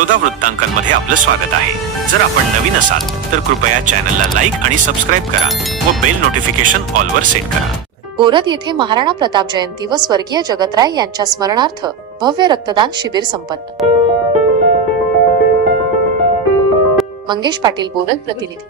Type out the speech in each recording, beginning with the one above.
बडोदा वृत्तांकनमध्ये आपलं स्वागत आहे. जर आपण नवीन असाल तर कृपया चॅनलला लाईक आणि सबस्क्राईब करा व बेल नोटिफिकेशन ऑलवर सेट करा. बोरद येथे महाराणा प्रताप जयंती व स्वर्गीय जगतराय यांच्या स्मरणार्थ भव्य रक्तदान शिबिर संपन्न. मंगेश पाटील बोरद प्रतिनिधी.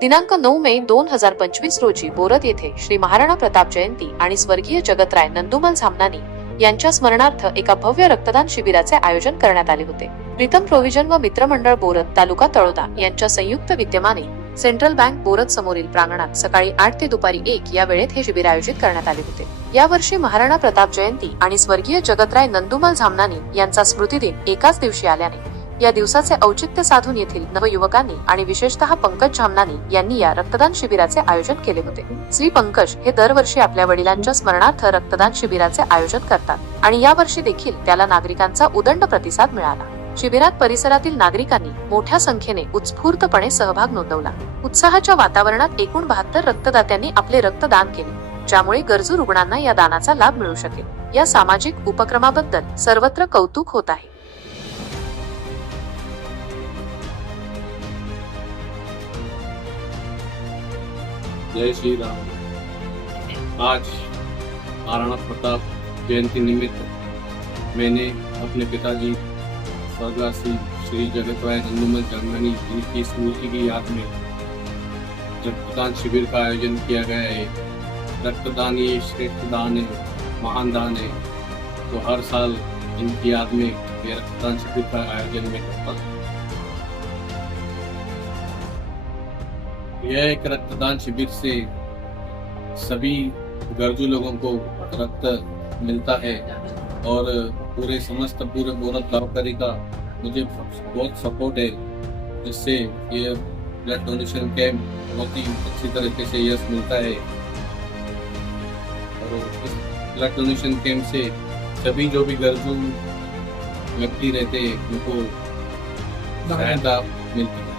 दिनांक नऊ मे दोन हजार पंचवीस रोजी बोरद येथे श्री महाराणा प्रताप जयंती आणि स्वर्गीय जगतराय नंदुमल झामनानी यांच्या स्मरणार्थ एका भव्य रक्तदान शिबिराचे आयोजन करण्यात आले होते. प्रीतम प्रोव्हिजन व मित्रमंडळ बोरद तालुका तळोदा यांच्या संयुक्त विद्यमाने सेंट्रल बँक बोरत समोरील प्रांगणात सकाळी आठ ते दुपारी एक या वेळेत हे शिबिर आयोजित करण्यात आले होते. यावर्षी महाराणा प्रताप जयंती आणि स्वर्गीय जगतराय नंदुमल झामनानी यांचा स्मृतिदिन एकाच दिवशी आल्याने या दिवसाचे औचित्य साधून येथील नवयुवकांनी आणि विशेषतः पंकज झामनानी यांनी या रक्तदान शिबिराचे आयोजन केले होते. श्री पंकज हे दरवर्षी आपल्या वडिलांच्या स्मरणार्थ रक्तदान शिबिराचे आयोजन करतात आणि या वर्षी देखील त्याला नागरिकांचा उदंड प्रतिसाद मिळाला. शिबिरात परिसरातील नागरिकांनी मोठ्या संख्येने उत्स्फूर्तपणे सहभाग नोंदवला. उत्साहाच्या वातावरणात एकूण बहात्तर रक्तदात्यांनी आपले रक्तदान केले ज्यामुळे गरजू रुग्णांना या दानाचा लाभ मिळू शकेल. या सामाजिक उपक्रमाबद्दल सर्वत्र कौतुक होत आहे. जय श्री राम आज महाराणा प्रताप जयंती निमित्त मैंने अपने पिताजी स्वर्गवासी श्री जगत राय नंदुमल जंगनी जिनकी स्मृति की याद में रक्तदान शिविर का आयोजन किया गया है। रक्तदान ये श्रेष्ठ दान है, महान दान है। तो हर साल इनकी याद में ये रक्तदान शिविर का आयोजन में करता हूँ। यह एक रक्तदान शिविर से सभी गर्जू लोगों को रक्त मिलता है और पूरे समस्त पूरे बोरत लाभकारी का मुझे बहुत सपोर्ट है जिससे ये ब्लड डोनेशन कैंप बहुत ही अच्छी तरीके से यश मिलता है। और इस ब्लड डोनेशन कैंप से सभी जो भी गर्जू व्यक्ति रहते हैं उनको सहायता मिलती है।